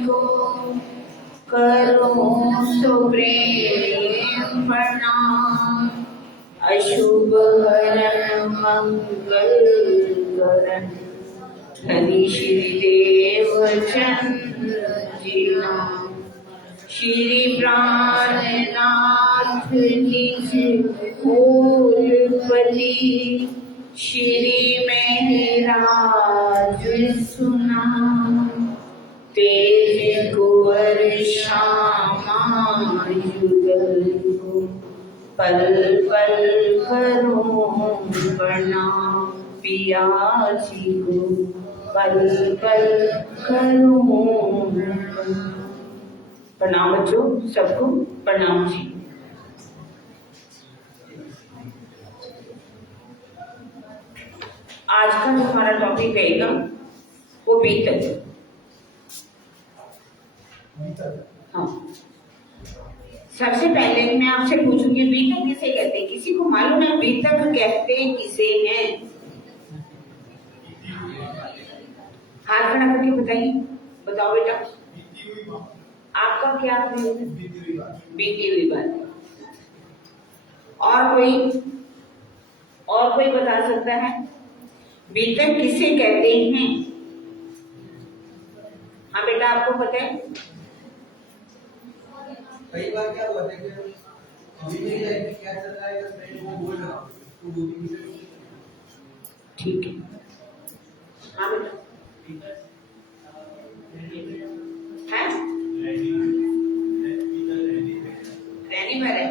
को करो सो प्रेम प्रणाम। अशुभ हरण मंगल करण धनी श्रीदेव चंद्र जी नाम। श्री प्राणनाथ निज कुलपति श्री महराज सुना। तेज कुंवर श्यामा युगल को पल पल करो प्रणाम। पिया जी को पल पल करो प्रणाम। बच्चों सबको प्रणाम जी। आज का जो हमारा टॉपिक रहेगा वो बीतक। हाँ, सबसे पहले मैं आपसे पूछूंगी बीतक किसे कहते हैं? किसी को मालूम है बीतक कहते किसे हैं? हाथ खड़ा करके बताइए। बताओ बेटा, आपका क्या बीती हुई बात। और कोई बता सकता है बीतक किसे कहते हैं? हाँ बेटा, आपको पता है? कई बार क्या हुआ था कि अभी मेरी लाइफ में क्या चल रहा है मैं वो बोल रहा हूँ तो वो भी ठीक है। हाँ बेटा, है रहने वाले।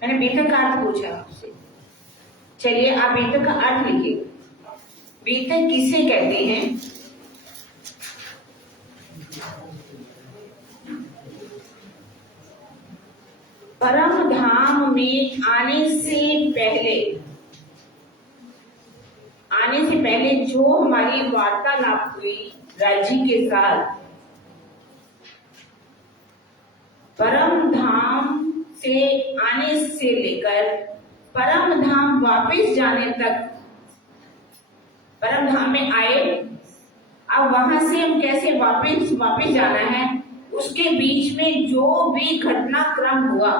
मैंने बीतक का अर्थ पूछा आपसे। चलिए आप बीतक का अर्थ लिखिए। बीतक किसे कहते हैं? परम धाम में आने से पहले जो हमारी वार्तालाप हुई राजी के साथ, परम धाम से आने से लेकर परम धाम वापस जाने तक, परम धाम में आए, अब वहां से हम कैसे वापस जाना है, उसके बीच में जो भी घटनाक्रम हुआ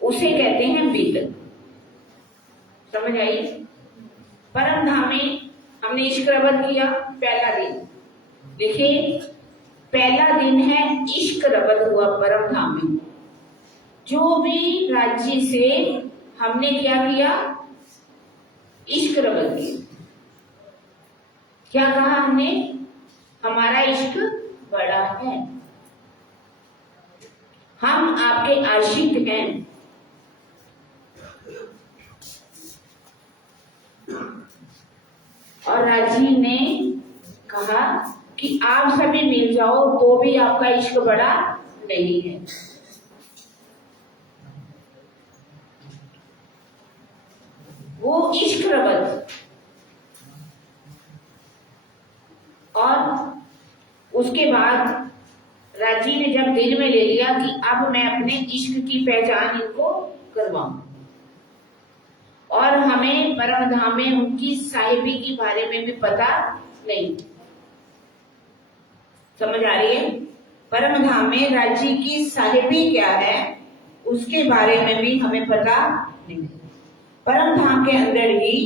उसे कहते हैं बीतक। समझ आई? परम धाम में हमने इश्क रबत किया पहला दिन। देखिए, पहला दिन है इश्क रबत हुआ परम धाम में। जो भी राज्य से हमने क्या किया? इश्क रबत किया। क्या कहा हमने? हमारा इश्क बड़ा है, हम आपके आशिक हैं। और राजी ने कहा कि आप सभी मिल जाओ तो भी आपका इश्क बड़ा नहीं है। वो इश्क रबत। और उसके बाद राजी ने जब दिल में ले लिया कि अब मैं अपने इश्क की पहचान इनको करवाऊं, और हमें परम धाम में उनकी साहिबी के बारे में भी पता नहीं। समझ आ रही है? परम धाम में राजी की साहिबी क्या है उसके बारे में भी हमें पता नहीं। परम धाम के अंदर ही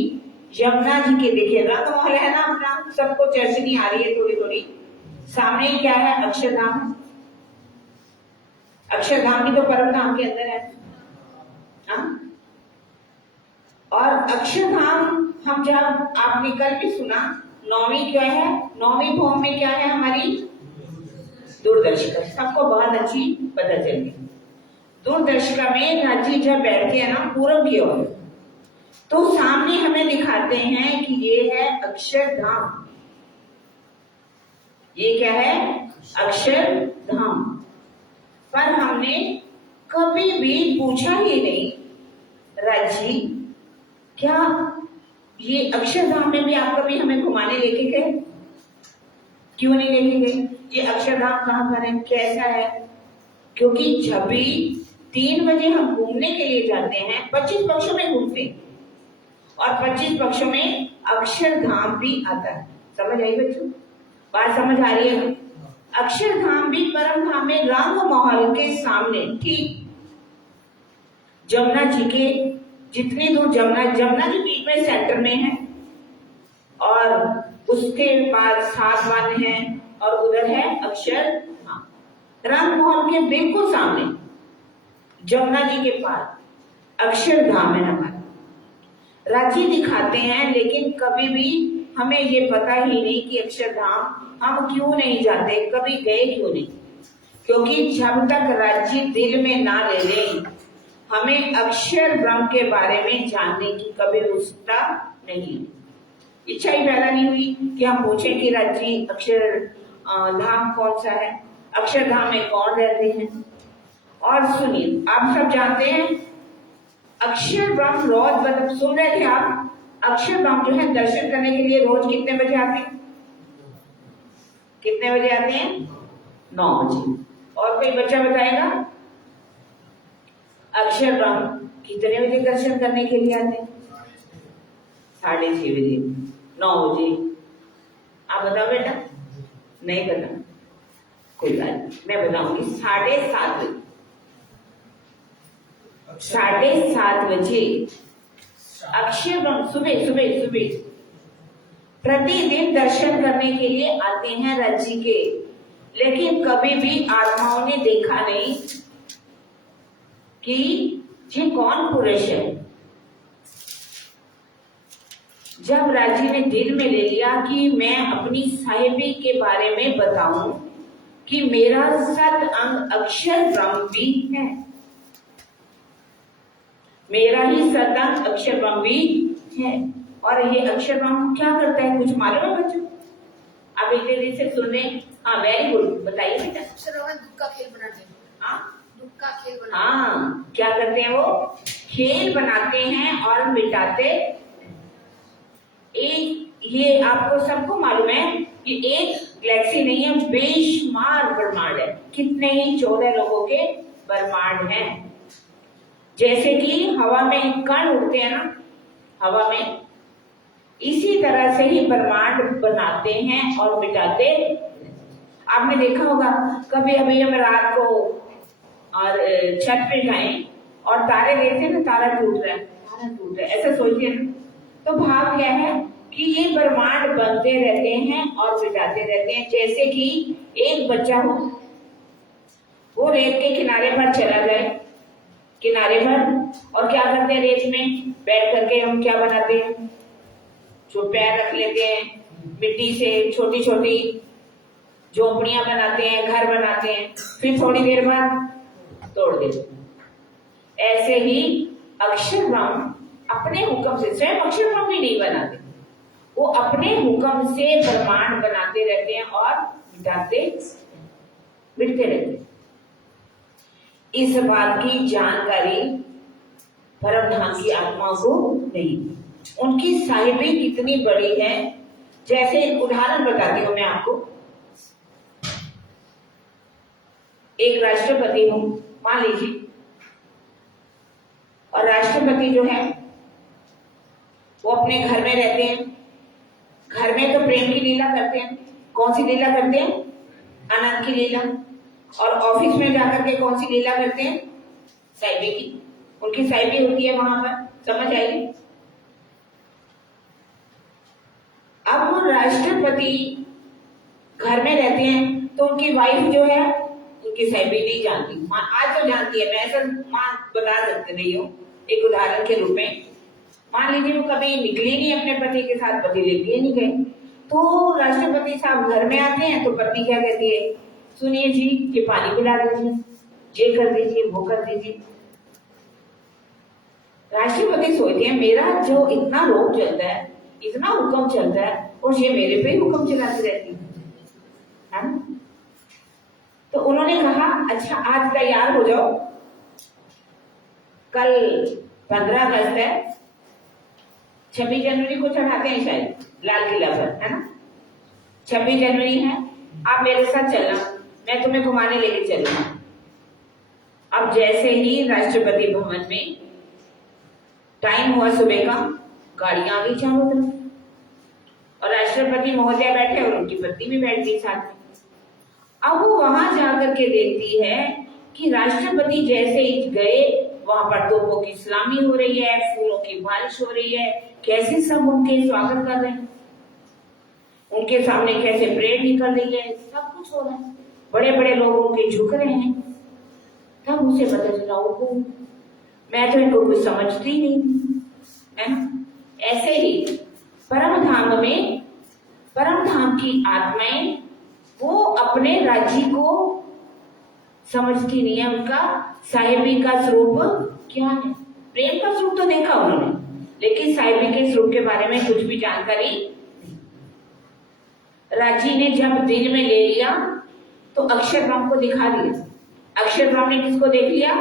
यमुना जी के, देखिए रंगमहल है ना अपना, सबको चर्चनी आ रही है थोड़ी थोड़ी। सामने क्या है? अक्षरधाम। अक्षरधाम भी तो परम धाम के अंदर है। हाँ? और अक्षरधाम हम जब आपने कल भी सुना, 9वीं क्या है? 9वीं भौम में क्या है हमारी? दूरदर्शिका। सबको बहुत अच्छी पता चल गई। दूरदर्शिका में राजी जब बैठते हैं ना पूरब की ओर, तो सामने हमें दिखाते हैं कि ये है अक्षरधाम। ये क्या है? अक्षरधाम। पर हमने कभी भी पूछा ही नहीं, राजी क्या ये अक्षरधाम में भी आप कभी हमें घुमाने लेके गए? क्यों नहीं लेके गए? ये अक्षरधाम कहाँ पर है, कैसा है? क्योंकि जब भी 3 बजे हम घूमने के लिए जाते हैं, 25 पक्षों में घूमते हैं, और 25 पक्षों में अक्षरधाम भी आता है। समझ आई बच्चों? बात समझ आ रही है? अक्षरधाम भी परम धाम में रंग महल के सामने, ठीक जमुना जी के जितनी दूर जमुना जी बीच में सेंटर में है, और उसके बाद 7 वन है, और उधर है अक्षरधाम। रंग महल के बिल्कुल सामने जमुना जी के पास अक्षरधाम है हमारा। रांची दिखाते हैं, लेकिन कभी भी हमें ये पता ही नहीं कि अक्षरधाम हम क्यों नहीं जाते, कभी गए क्यों नहीं। क्योंकि जब तक रांची दिल में ना ले लें, हमें अक्षर ब्रह्म के बारे में जानने की कभी उत्सुकता नहीं, इच्छा ही पैदा नहीं हुई कि हम पूछें कि रांची अक्षर धाम कौन सा है, अक्षरधाम में कौन रहते हैं। और सुनिए, आप सब जानते हैं अक्षर ब्रह्म रोज, मतलब सुन रहे थे आप, अक्षर ब्रह्म जो है दर्शन करने के लिए रोज कितने बजे आते हैं? कितने बजे आते हैं? 9 बजे। और कोई बच्चा बताएगा अक्षर ब्रह्म कितने बजे दर्शन करने के लिए आते हैं? 6:30 बजे, 9 बजे। आप बताओ बेटा। नहीं पता, कोई बात नहीं, मैं बताऊंगी। 7:30 बजे, 7:30 बजे अक्षर ब्रह्म सुबह प्रतिदिन दर्शन करने के लिए आते हैं रांची के। लेकिन कभी भी आत्माओं ने देखा नहीं कि ये कौन पुरुष है। जब रांची ने दिल में ले लिया कि मैं अपनी साहिबी के बारे में बताऊं कि मेरा सत अंग अक्षर ब्रह्म भी है, मेरा ही सतंग अक्षर ब्रह्म भी है। और ये अक्षर ब्रह्म क्या करता है, कुछ मालूम है बच्चों? आप एक देरी से सुन रहे हैं? हाँ, वेरी गुड, बताइए बेटा। दुख का खेल बनाते हैं। हाँ, दुख का खेल बनाते हैं। हाँ, क्या करते हैं वो? खेल बनाते हैं और मिटाते। एक ये आपको सबको मालूम है कि एक गैलेक्सी नहीं है, बेशुमार ब्रह्मांड है। कितने ही 14 लोगों के ब्रह्मांड हैं। जैसे कि हवा में कण उड़ते हैं ना, हवा में, इसी तरह से ही ब्रह्मांड बनाते हैं और मिटाते। आपने देखा होगा कभी अभी हम रात को और छत पे जाएं और तारे देखते हैं ना, तारा टूट रहा है, ऐसा सोचिए ना। तो भाव क्या है कि ये ब्रह्मांड बनते रहते हैं और मिटाते रहते हैं। जैसे कि एक बच्चा हो, वो रेत के किनारे पर चला जाए, किनारे पर, और क्या करते हैं, रेत में बैठ करके हम क्या बनाते हैं, जो पैर रख लेते हैं, मिट्टी से छोटी छोटी झोपड़ियां बनाते हैं, घर बनाते हैं, फिर थोड़ी देर बाद तोड़ देते हैं। ऐसे ही अक्षर ब्रह्म अपने हुक्म से, स्वयं अक्षर ब्रह्म भी नहीं बनाते, वो अपने हुक्म से ब्रह्मांड बनाते रहते हैं और मिटाते मिटते रहते हैं। इस बात की जानकारी परम धाम की आत्माओं को नहीं। उनकी साहिबी कितनी बड़ी है, जैसे एक उदाहरण बताती हूं मैं आपको। एक राष्ट्रपति हूं मान लीजिए, और राष्ट्रपति जो है वो अपने घर में रहते हैं। घर में तो प्रेम की लीला करते हैं। कौन सी लीला करते हैं? आनंद की लीला। और ऑफिस में जाकर के कौन सी लीला करते हैं? साहिबी की। उनकी साहिबी होती है वहां पर, समझ आएगी। अब वो राष्ट्रपति घर में रहते हैं तो उनकी वाइफ जो है उनकी साहिबी नहीं जानती। आज तो जानती है, मैं ऐसा मां बता सकते नहीं हूँ, एक उदाहरण के रूप में। मान लीजिए वो कभी निकली नहीं अपने पति के साथ, पति लेके नहीं गए, तो राष्ट्रपति साहब घर में आते हैं तो पत्नी क्या कहती है, सुनिए जी, ये पानी पिला दीजिए, ये कर दीजिए, वो कर दीजिए। राष्ट्रपति सोचते हैं मेरा जो इतना रोग चलता है, इतना हुक्म चलता है, और ये मेरे पे हुक्म चलाती रहती है ना। तो उन्होंने कहा अच्छा आज तैयार हो जाओ, कल 15 अगस्त है, 26 जनवरी को चढ़ाते हैं शायद लाल किला पर, है ना। 26 जनवरी है, आप मेरे साथ चलना, मैं तुम्हें घुमाने लेके चलूंगा। अब जैसे ही राष्ट्रपति भवन में टाइम हुआ सुबह का, गाड़ियां आ गई चारों तरफ, और राष्ट्रपति महोदय बैठे और उनकी पत्नी भी बैठ गई साथ में। अब वो वहां जाकर के देखती है कि राष्ट्रपति जैसे ही गए वहां पर तोपों की सलामी हो रही है, फूलों की बारिश हो रही है, कैसे सब उनके स्वागत कर रहे हैं, उनके सामने कैसे परेड निकल रही है, सब कुछ हो रहा है, बड़े बड़े लोग उनके झुक रहे हैं। तब उसे पता चला ओहो मैं तो इनको कुछ समझती नहीं, है ना। ऐसे ही परम धाम की आत्माएं वो अपने राज्य को समझती नहीं है, उनका साहिबी का स्वरूप क्या है। प्रेम का स्वरूप तो देखा उन्होंने, लेकिन साहिबी के स्वरूप के बारे में कुछ भी जानकारी नहीं। राजी ने जब दिल में ले लिया तो अक्षरधाम को दिखा दिया। अक्षरधाम ने किसको देख लिया?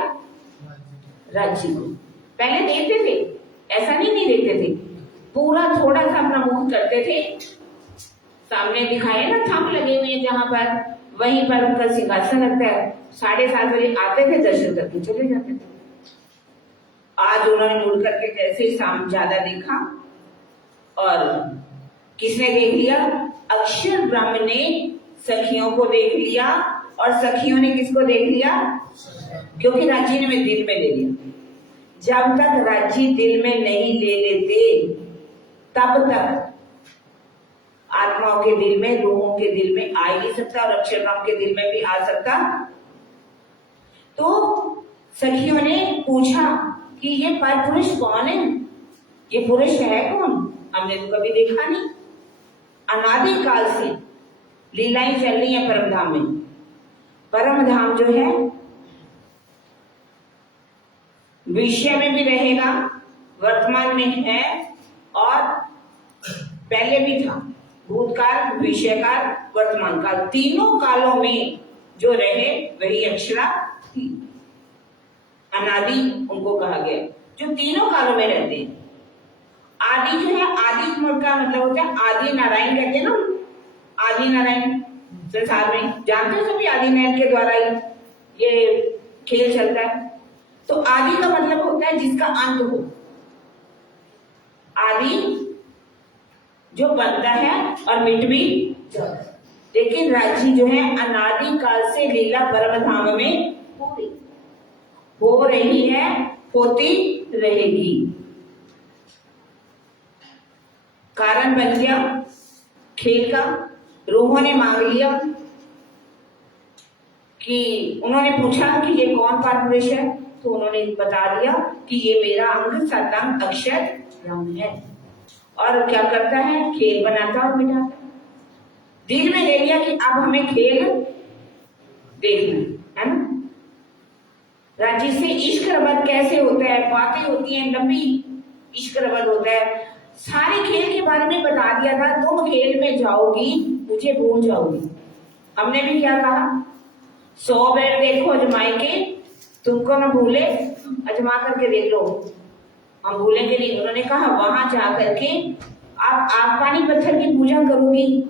राजी को। पहले देखते थे, ऐसा नहीं देखते थे, पूरा थोड़ा सा अपना मुंह करते थे, सामने दिखाए ना थंब लगे हुए हैं जहां पर, वहीं पर उनका सिंहासन लगता है। 7:30 बजे आते थे, दर्शन करके चले जाते थे। आज उन्होंने मुड़ करके जैसे शाम ज्यादा देखा, और किसने देख लिया? अक्षर ब्रह्म ने सखियों को देख लिया, और सखियों ने किसको देख लिया? क्योंकि राज्य ने दिल में ले लिया। जब तक राज्य दिल में नहीं ले लेते तब तक आत्माओं के दिल में, रूहों के दिल में आ ही नहीं सकता, और अक्षरधाम के दिल में भी आ सकता। तो सखियों ने पूछा कि ये पर पुरुष कौन है, ये पुरुष है कौन? हमने तो कभी देखा नहीं, अनादि काल से लीलाएं चल रही है परम धाम में। परम धाम जो है विषय में भी रहेगा, वर्तमान में है, और पहले भी था। भूतकाल, विषयकाल, वर्तमान काल, तीनों कालों में जो रहे वही अक्षरा थी। अनादि उनको कहा गया, जो तीनों कालों में रहते हैं। आदि जो है, आदि का मतलब होता है आदि नारायण, कहते हैं ना, आदि नारायण संसार में जानते हो सभी, आदि नारायण के द्वारा ही ये खेल चलता है। तो आदि का मतलब होता है जिसका अंत हो। आदि जो बनता है और मिट भी जाता है। लेकिन राज्य जो है अनादि काल से लीला परम धाम में हो रही है, होती रहेगी। कारण बन गया खेल का। रूहों ने मांग लिया कि, उन्होंने पूछा कि ये कौन पुरुष है, तो उन्होंने बता दिया कि ये मेरा अंग सतंग अक्षर ब्रह्म है। और क्या करता है? खेल बनाता और मिटाता। दिल में ले लिया कि अब हमें खेल देखना है ना। रांची से इश्क रबत कैसे होता है, बातें होती हैं लंबी, इश्क रबत होता है। सारे खेल के बारे में बता दिया था, तुम खेल में जाओगी मुझे भूल जाओगी। हमने भी क्या कहा? 100 बैठ देखो अजमाई के, तुमको ना भूले, अजमा करके देख लो, हम भूलेंगे नहीं। उन्होंने कहा वहां जाकर के आप आग पानी पत्थर की पूजा करोगी।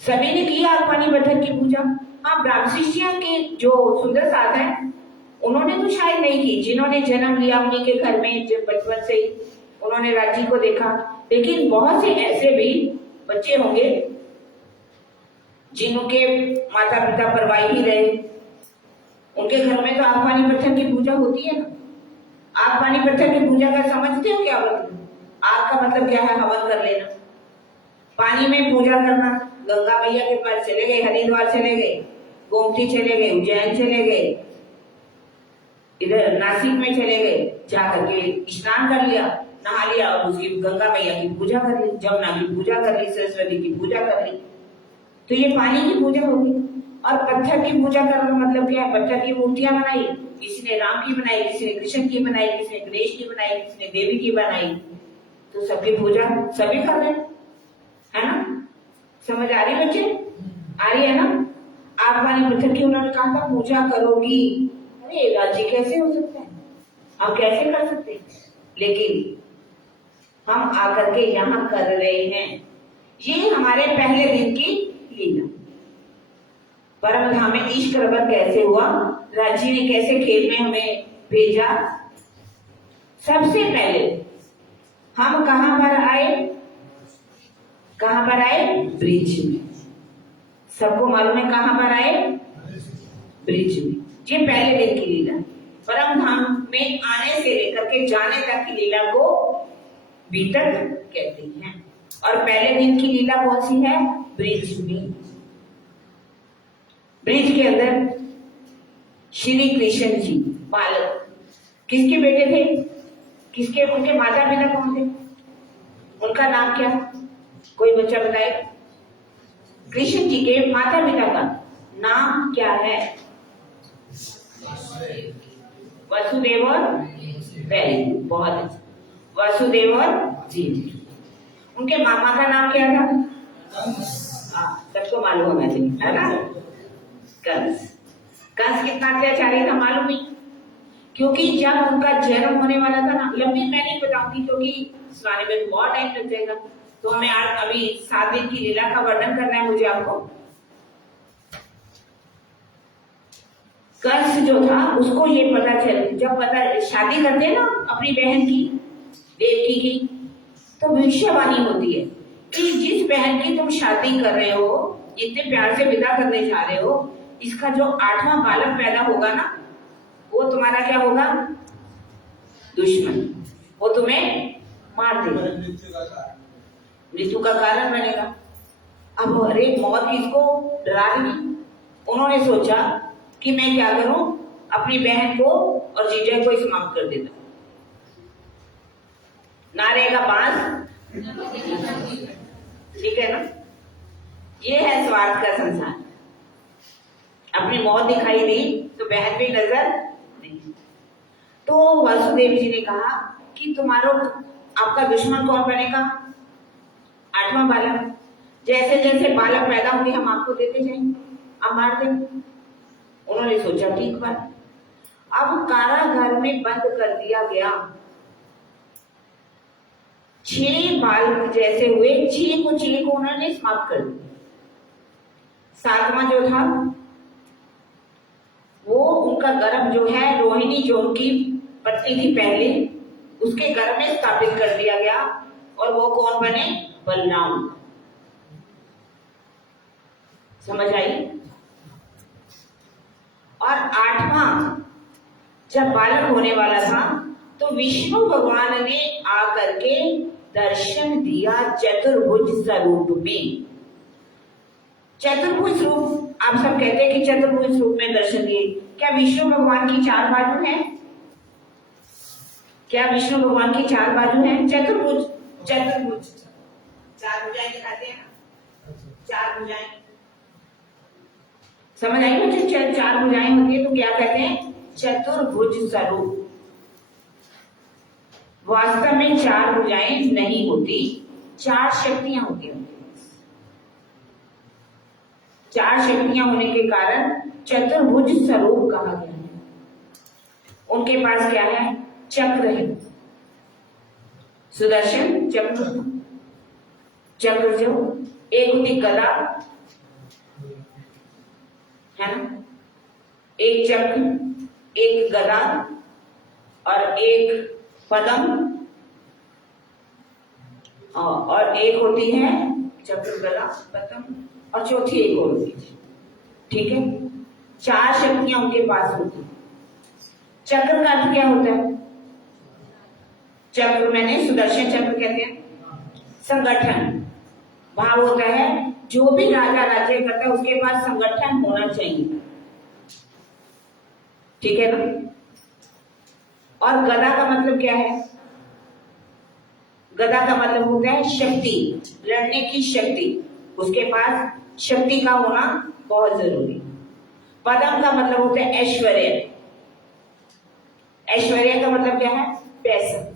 सभी ने किया आग पानी पत्थर की पूजा। हाँ, ब्राह्मण शिष्य के जो सुंदर साध है उन्होंने तो शायद नहीं की, जिन्होंने जन्म लिया उन्हीं के घर में बचपन से ही उन्होंने राज्य को देखा। लेकिन बहुत से ऐसे भी बच्चे होंगे जिनके माता पिता परवाही ही रहे, उनके घर में तो आग पानी पत्थर की पूजा होती है ना। आग पानी पत्थर की पूजा का समझते हो क्या मतलब? आग का मतलब क्या है? हवन कर लेना, पानी में पूजा करना। गंगा मैया के पास चले गए, हरिद्वार चले गए, गोमती चले गए, उज्जैन चले गए, इधर नासिक में चले गए, जाकर के स्नान कर लिया, नहा लिया, और उसकी गंगा मैया की पूजा कर ली, जमुना की पूजा कर ली, सरस्वती की पूजा कर ली। तो ये पानी की पूजा होगी। और पत्थर की पूजा करने का मतलब क्या है? पत्थर की मूर्तियां बनाई, किसी ने राम की बनाई, किसी ने कृष्ण की बनाई, किसी ने गणेश की बनाई, किसी ने देवी की बनाई। तो सबकी पूजा सभी कर रहे हैं, है ना। समझ आ रही बच्चे? आ रही है ना। आग पानी पत्थर की उन्होंने कहा था पूजा करोगी। अरे राज्य कैसे हो सकता है, हम कैसे कर सकते? लेकिन हम आकर के यहाँ कर रहे हैं। ये हमारे पहले दिन की लीला। परम धाम में इश्क रबत कैसे हुआ, राज्य ने कैसे खेल में हमें भेजा। सबसे पहले हम कहां पर आए? कहां पर आए? ब्रिज में। सबको मालूम है कहां पर आए? ब्रिज में। ये पहले दिन की लीला। परम धाम में आने से लेकर के जाने तक की लीला को बीतक कहते हैं। और पहले दिन की लीला कौन सी है? ब्रिज में। ब्रिज के अंदर श्री कृष्ण जी बालक किसके बेटे थे? किसके? उनके माता पिता कौन थे? उनका नाम क्या? कोई बच्चा बताए? कृष्ण जी के माता पिता का नाम क्या है? वसुदेव और वेरी गुड, बहुत अच्छा। वसुदेव और जी। उनके मामा का नाम क्या था? सबको मालूम होना चाहिए, है ना? कंस। कंस कितना अत्याचारी था मालूम नहीं? क्योंकि जब उनका जन्म होने वाला था ना, लंबी मैं नहीं बताऊंगी क्योंकि सुनाने में बहुत टाइम लग जाएगा। तो हमें आज अभी 7 दिन की लीला का वर्णन करना है मुझे आपको। कंस जो था उसको ये पता चल, जब पता शादी करते हैं ना अपनी बहन की, देवकी की, तो भविष्यवाणी होती है कि जिस बहन की तुम शादी कर रहे हो, इतने प्यार से विदा करने जा रहे हो, इसका जो 8वां बालक पैदा होगा ना, वो तुम्हारा क्या होगा? दुश्मन। वो तुम्हें मार देगा, मृत्यु का कारण बनेगा। अब अरे मौत किसको डरा रही? उन्होंने सोचा कि मैं क्या करूं, अपनी बहन को और जीजा को ही समाप्त कर देता। ना रहेगा बांस, ठीक है ना? ये है स्वार्थ का संसार। अपनी मौत दिखाई दी तो बहन भी नजर नहीं। तो वासुदेव जी ने कहा कि तुम्हारा आपका दुश्मन कौन बनेगा? 8वां बालक। जैसे जैसे बालक पैदा होंगे हम आपको देते जाएंगे, आप मार देंगे। उन्होंने सोचा ठीक बात। अब कारागार में बंद कर दिया गया। 6 बालक जैसे हुए, 6 को उन्होंने समाप्त कर दिया। 7वां जो था वो उनका गर्भ जो है, रोहिणी जो उनकी पत्नी थी पहले, उसके गर्भ में स्थापित कर दिया गया। और वो कौन बने? बलराम। समझ आई? और 8वां जब बालक होने वाला था तो विष्णु भगवान ने आकर के दर्शन दिया चतुर्भुज स्वरूप में। चतुर्भुज रूप, आप सब कहते हैं कि चतुर्भुज रूप में दर्शन दिए। क्या विष्णु भगवान की 4 बाजू हैं? क्या विष्णु भगवान की 4 बाजू हैं? चतुर्भुज, चतुर्भुज 4 भुजाएं दिखाते हैं ना, 4 भुजाएं। समझ आई मुझे? 4 भुजाएं होती है तो क्या कहते हैं? चतुर्भुज स्वरूप। वास्तव में 4 भुजाएं नहीं होती, 4 शक्तियां होती हैं। 4 शक्तियां होने के कारण चतुर्भुज स्वरूप कहा गया है। उनके पास क्या है? चक्र है, सुदर्शन चक्र। चक्र जो एक होती गदा, है ना? एक चक्र, एक गदा और एक पदम, और एक होती है चक्र, गदा, पदम, और चौथी एक और होती है। ठीक है? 4 शक्तियां उनके पास होती है। चक्र का अर्थ क्या होता है? चक्र मैंने सुदर्शन चक्र कहते हैं संगठन। भाव होता है जो भी राजा राज्य करता है उसके पास संगठन होना चाहिए। ठीक है ना? और गदा का मतलब क्या है? गदा का मतलब होता है शक्ति, लड़ने की शक्ति। उसके पास शक्ति का होना बहुत जरूरी। पदम का मतलब होता है ऐश्वर्य। ऐश्वर्य का मतलब क्या है? पैसा।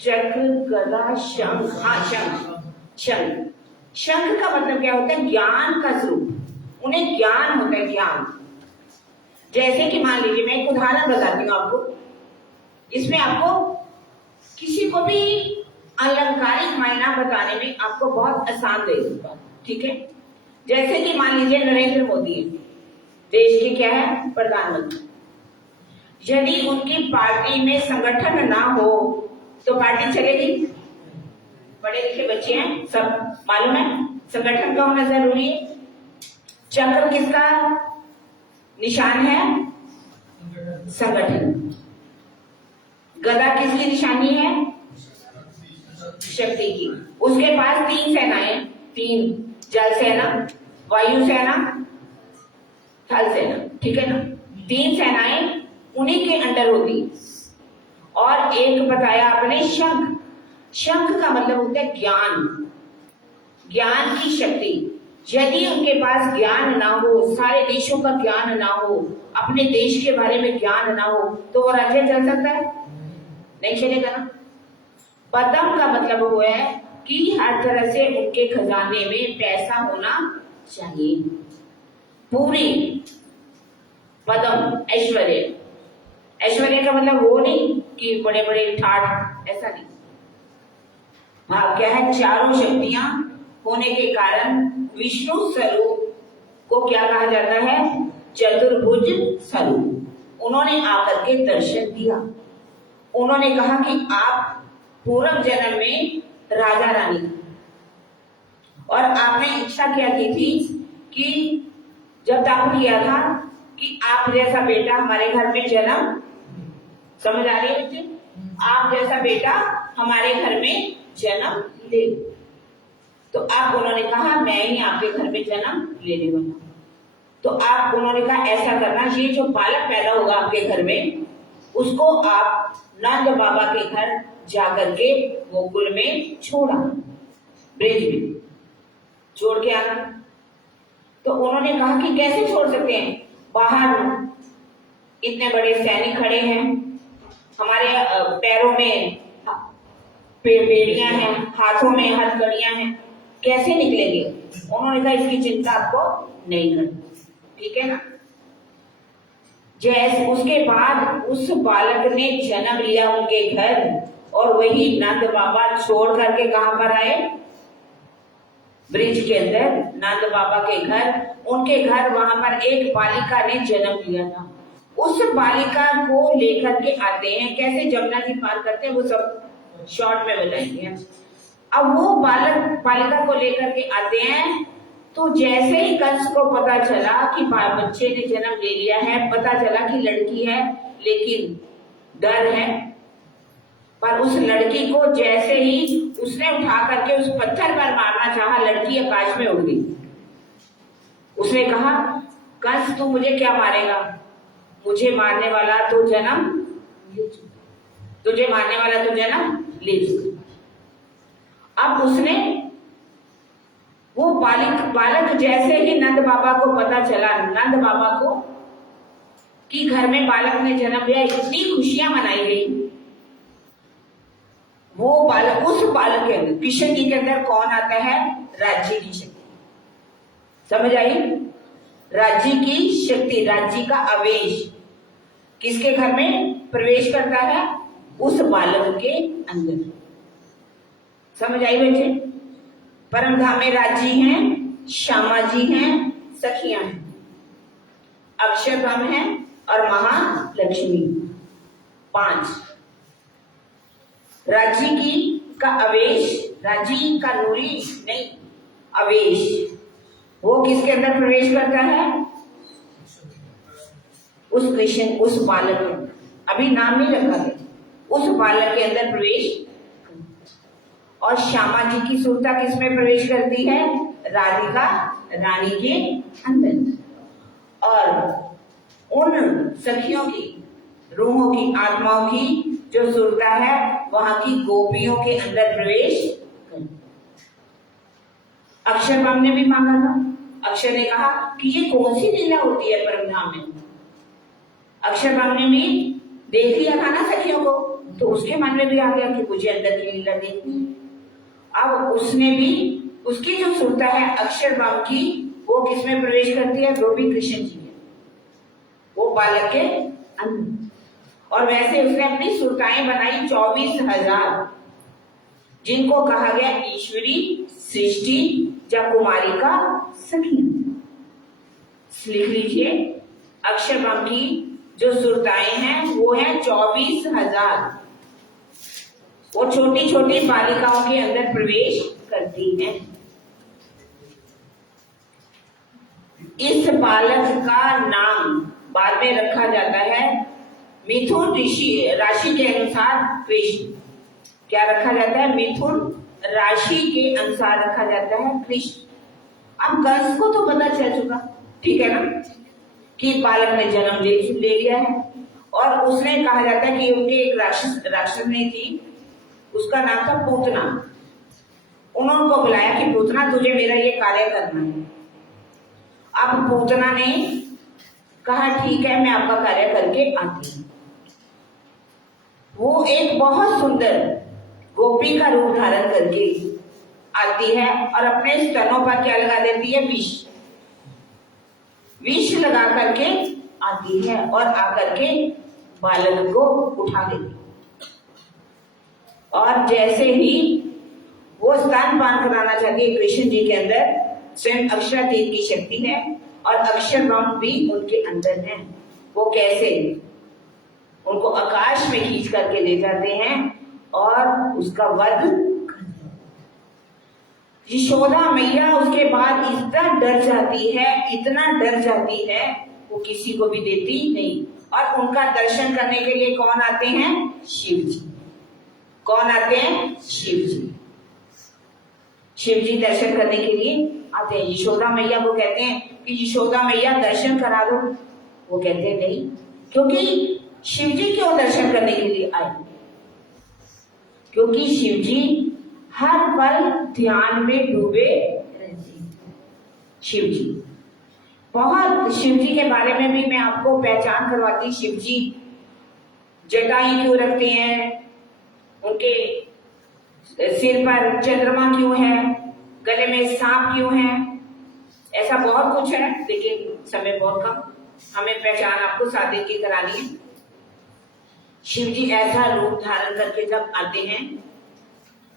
चक्र, गदा, शंख। हाँ, शंख। शंख, शंख का मतलब क्या होता है? ज्ञान का स्वरूप। उन्हें ज्ञान होता है, ज्ञान। जैसे कि मान लीजिए मैं एक उदाहरण बताती हूँ आपको। इसमें आपको किसी को भी अलंकारिक मायना बताने में आपको बहुत आसान रहेगा। ठीक है? जैसे कि मान लीजिए नरेंद्र मोदी देश के क्या है? प्रधानमंत्री। यदि उनकी पार्टी में संगठन ना हो तो पार्टी चलेगी? पढ़े लिखे बच्चे हैं, सब मालूम है संगठन का होना जरूरी है। चक्र किसका निशान है? संगठन। गदा किसकी निशानी है? शक्ति की। उसके पास 3 सेनाएं, 3, जल सेना, वायु सेना, थल सेना, ठीक है ना। 3 सेनाएं उन्हीं के अंडर होती। और एक बताया आपने शंख। शंख का मतलब होता है ज्ञान, ज्ञान की शक्ति। यदि उनके पास ज्ञान ना हो, सारे देशों का ज्ञान ना हो, अपने देश के बारे में ज्ञान ना हो, तो वो राज्य चल सकता है? नहीं चलेगा ना। पदम का मतलब हुआ है कि हर तरह से उनके खजाने में पैसा होना चाहिए। पूरी पदम ऐश्वर्य। ऐश्वर्य का मतलब वो नहीं कि बड़े बड़े ठाठ, ऐसा नहीं। हाँ, क्या है? चारों शक्तियां होने के कारण विष्णु स्वरूप को क्या कहा जाता है? चतुर्भुज स्वरूप। उन्होंने आकर के दर्शन दिया। उन्होंने कहा कि आप पूर्व जन्म में राजा रानी, और आपने इच्छा क्या की थी कि जब दान किया था कि आप जैसा बेटा हमारे घर में जन्म, समझ आ रही है बच्चे? आप जैसा बेटा हमारे घर में जन्म ले। तो आप, उन्होंने कहा मैं ही आपके घर में जन्म लेने वाला। तो आप, उन्होंने कहा ऐसा करना, ये जो बालक पैदा होगा आपके घर में, उसको आप नंद बाबा के घर जाकर के गोकुल में छोड़ा, ब्रिज में छोड़ के आना। तो उन्होंने कहा कि कैसे छोड़ सकते हैं? बाहर इतने बड़े सैनिक खड़े हैं, हमारे पैरों में बेड़ियां हैं, हाथों में हथकड़ियां हैं, कैसे निकलेंगे? उन्होंने कहा इसकी चिंता आपको नहीं करनी, ठीक है ना। जैसे उसके बाद उस बालक ने जन्म लिया उनके घर, और वही नंद बाबा छोड़ करके कहां पर आए? ब्रिज के अंदर नंद बाबा के घर। उनके घर वहां पर एक बालिका ने जन्म लिया था। उस बालिका को लेकर के आते हैं। कैसे जमुना जी पार करते हैं वो सब शॉर्ट में बताएंगे। अब वो बालिका को लेकर के आते हैं, तो जैसे ही कंस को पता चला कि बच्चे ने जन्म ले लिया है, पता चला कि लड़की है, लेकिन डर है, पर उस लड़की को जैसे ही उसने उठा करके उस पत्थर पर मारना चाहा, लड़की आकाश में उड़ गई। उसने कहा कंस तू मुझे क्या मारेगा? मुझे मारने वाला तो जन्म, तुझे मारने वाला तो जन्म ले चुका। अब उसने वो बालक जैसे ही नंद बाबा को पता चला, नंद बाबा को कि घर में बालक ने जन्म लिया, इतनी खुशियां मनाई गई। वो बालक, उस बालक के अंदर, कृष्ण जी के अंदर कौन आता है? राज्य की शक्ति। समझ आई? राज्य की शक्ति, राज्य का आवेश किसके घर में प्रवेश करता है? उस बालक के अंदर। समझ आई बच्चे? परमधाम में राज्य हैं, श्यामा जी हैं, सखियां हैं, अक्षरधाम है और महालक्ष्मी। 5 राज्य की का आवेश, राज्य का नूरी नहीं, आवेश वो किसके अंदर प्रवेश करता है? उस कृष्ण, उस बालक में, अभी नाम नहीं रखा गया, उस बालक के अंदर प्रवेश। और श्यामा जी की सुरता किसमें प्रवेश करती है? राधिका रानी के अंदर। और उन सखियों की, रूहों की, आत्माओं की जो सुरता है वहां की गोपियों के अंदर प्रवेश कर। अक्षरधाम ने भी मांगा था। अक्षर ने कहा कि ये कौन सी लीला होती है परमधाम में? अक्षरधाम ने भी देख लिया था ना सखियों को, तो उसके मन में भी आ गया कि मुझे अंदर की लीला देखनी है। अब उसने भी, उसकी जो सुरता है अक्षरधाम की, वो किसमें प्रवेश करती है? वो भी कृष्ण जी है, वो बालक के अंदर। और वैसे उसने अपनी सुरताएं बनाई 24,000, जिनको कहा गया ईश्वरी सृष्टि या कुमारी का सखी। लिख लीजिए, अक्षरधाम की जो सुरताएं हैं वो है 24,000। वो छोटी छोटी बालिकाओं के अंदर प्रवेश करती हैं। इस बालक का नाम बाद में रखा जाता है मिथुन राशि के अनुसार कृष्ण। क्या रखा जाता है? मिथुन राशि के अनुसार रखा जाता है कृष्ण। अब कंस को तो पता चल चुका, ठीक है ना, कि बालक ने जन्म ले लिया है। और उसने कहा जाता है कि उनके एक राक्षस ने थी, उसका नाम था पूतना। उन्होंने बुलाया कि पूतना तुझे मेरा ये कार्य करना है। अब पूतना ने कहा ठीक है, मैं आपका कार्य करके आती हूँ। वो एक बहुत सुंदर गोपी का रूप धारण करके आती है और अपने स्तनों पर क्या लगा देती है? विष लगा करके आती है और आकर के बालक को उठा लेती। और जैसे ही वो स्तनपान कराना चाहती है, कृष्ण जी के अंदर स्वयं अक्षरातीत की शक्ति है और अक्षर ब्रह्म भी उनके अंदर है। वो कैसे? उनको आकाश में खींच करके ले जाते हैं और उसका वध। यशोदा मैया उसके बाद इतना डर जाती है, इतना डर जाती है, वो किसी को भी देती नहीं। और उनका दर्शन करने के लिए कौन आते हैं? शिव जी। कौन आते हैं? शिव जी। शिव जी दर्शन करने के लिए आते हैं। यशोदा मैया को कहते हैं कि यशोदा मैया दर्शन करा दो। वो कहते हैं नहीं, क्योंकि शिव जी क्यों दर्शन करने के लिए आए? क्योंकि शिव जी हर पल ध्यान में डूबे रहते। शिव जी बहुत, शिव जी के बारे में भी मैं आपको पहचान करवाती। शिव जी जटाएं क्यों रखते हैं? उनके सिर पर चंद्रमा क्यों है? गले में सांप क्यों है? ऐसा बहुत कुछ है, लेकिन समय बहुत कम, हमें पहचान आपको सादे की करानी है। शिव जी ऐसा रूप धारण करके जब आते हैं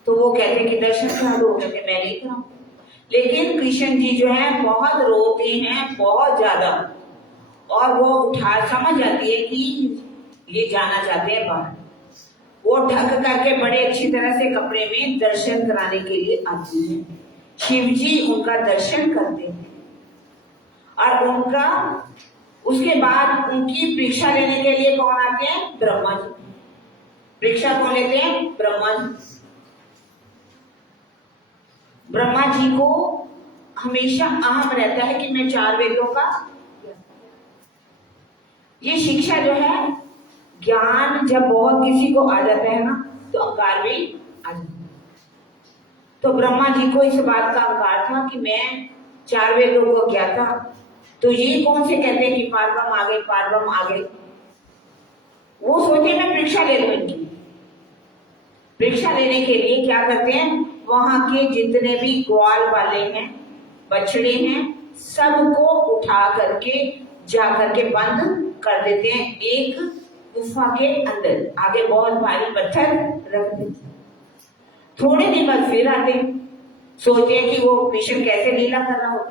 तो वो कहते हैं कि दर्शन करा दो, कहते मैं नहीं कराऊं। लेकिन कृष्ण जी जो है बहुत रोते हैं, बहुत ज्यादा, और वो उठा समझ आती है कि ये जाना चाहते हैं बाहर। वो ढक करके बड़े अच्छी तरह से कपड़े में दर्शन कराने के लिए आती है। शिव जी उनका दर्शन करते हैं और उनका उसके बाद उनकी परीक्षा लेने के लिए कौन आते हैं? ब्रह्मा जी। परीक्षा कौन लेते हैं? ब्रह्मा जी। ब्रह्मा जी को हमेशा अहम रहता है कि मैं 4 वेदों का, ये शिक्षा जो है, ज्ञान जब बहुत किसी को आ जाता है ना तो अहंकार भी आ जाता है। तो ब्रह्मा जी को इस बात का अहंकार था कि मैं 4 वेदों को ज्ञाता, तो ये कौन से कहते हैं कि पारब्रह्म आ गए, पारब्रह्म आ गए। वो सोचे मैं परीक्षा ले लूं इनकी। परीक्षा लेने के लिए क्या करते हैं? वहां के जितने भी ग्वाल वाले हैं, बछड़े हैं, सबको उठा करके जा करके बंद कर देते हैं एक गुफा के अंदर। आगे बहुत भारी पत्थर रख देते। थोड़े दिन बाद फिर आते, सोचते हैं कि वो कृष्ण कैसे लीला कर रहा हो,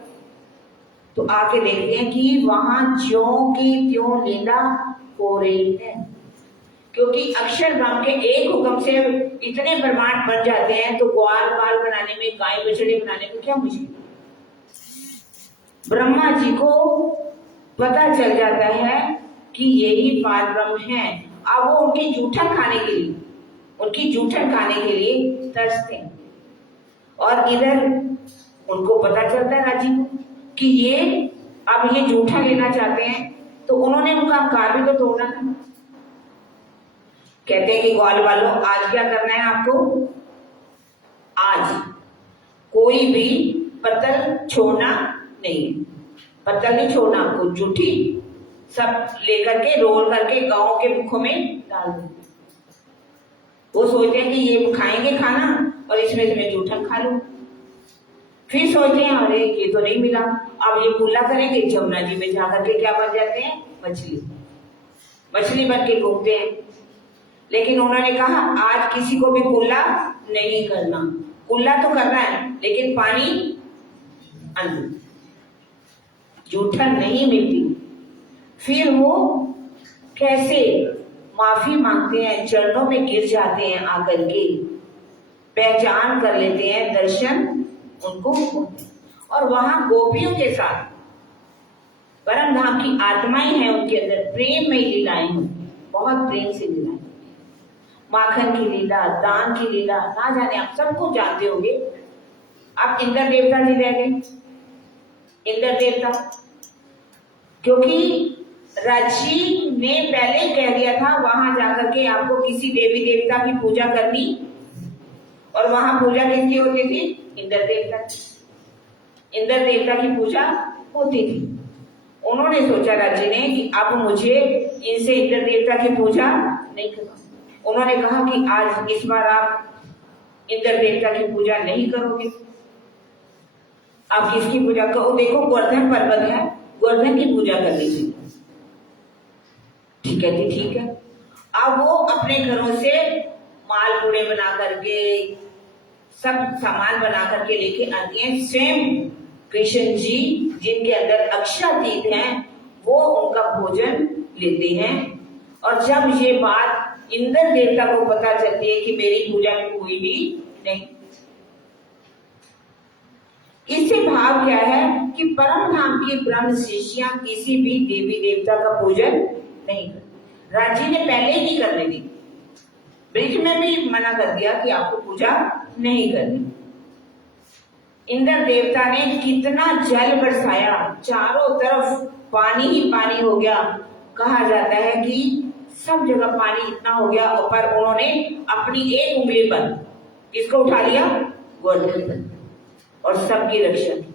तो आके देखते हैं कि वहां ज्यों की त्यों लीला हो रही है। क्योंकि अक्षर ब्रह्म के एक हुक्म से इतने ब्रह्मांड बन जाते हैं, तो ग्वाल बाल बनाने में, गाय बछड़े बनाने में क्या मुश्किल। ब्रह्मा जी को पता चल जाता है कि यही पार ब्रह्म है। अब वो उनकी जूठन खाने के लिए, उनकी जूठन खाने के लिए तरसते हैं। और इधर उनको पता चलता है राजी को कि ये अब ये जूठा लेना चाहते हैं, तो उन्होंने उनका अहंकार भी तो तोड़ना था। कहते हैं कि ग्वाल वालों, आज क्या करना है आपको? आज कोई भी पत्तल छोड़ना नहीं, पत्तल नहीं छोड़ना आपको, जूठी सब लेकर के रोल करके गांव के मुखों में डाल दो। वो सोचते हैं कि ये खाएंगे खाना और इसमें से मैं जूठन खा लूं। फिर सोचते हैं अरे ये तो नहीं मिला, अब ये कुल्ला करेंगे, जमुना जी में जाकर के क्या बन जाते हैं? मछली, मछली बन के घूमते हैं। लेकिन उन्होंने कहा आज किसी को भी कुल्ला नहीं करना, कुल्ला तो करना है लेकिन पानी अंदर, जूठन नहीं मिलती। फिर वो कैसे माफी मांगते हैं, चरणों में गिर जाते हैं, आकर के पहचान कर लेते हैं, दर्शन उनको होते हैं। और वहां गोपियों के साथ परम धाम की आत्माएं हैं, उनके अंदर प्रेम में लीलाएं होती हैं, बहुत प्रेम से लीलाएं होती हैं। माखन की लीला, दान की लीला, ना जाने आप सबको जानते होंगे। आप इंद्र देवता जी रह गए, इंद्र देवता, क्योंकि राजी ने पहले कह दिया था वहां जाकर के आपको किसी देवी देवता की पूजा करनी, और वहां पूजा किसकी होती थी? इंद्र देवता की। इंद्र देवता की पूजा होती थी। उन्होंने सोचा राजी ने कि अब मुझे इनसे इंद्र देवता की पूजा नहीं करना। उन्होंने कहा कि आज इस बार आप इंद्र देवता की पूजा नहीं करोगे, आप किसकी पूजा करो? देखो गोवर्धन पर्वत है, गोवर्धन की पूजा कर लीजिए। ठीक है जी, ठीक है। अब वो अपने घरों से मालपूड़े बना करके, सब सामान बना करके लेके आती हैं। स्वयं कृष्ण जी जिनके अंदर अक्षातीत हैं, वो उनका भोजन लेते हैं। और जब ये बात इंद्र देवता को पता चलती है कि मेरी पूजा में कोई भी नहीं, इससे भाव क्या है कि परम धाम की ब्रह्म शिष्या किसी भी देवी देवता का पूजन नहीं कर। राजी ने पहले ही करने दी, ब्रिज में भी मना कर दिया कि आपको पूजा नहीं करनी। इंद्र देवता ने कितना जल बरसाया, चारों तरफ पानी ही पानी हो गया। कहा जाता है कि सब जगह पानी इतना हो गया, पर उन्होंने अपनी एक उंगली पर किसको उठा लिया? गोवर्धन पर, और सबकी रक्षा की।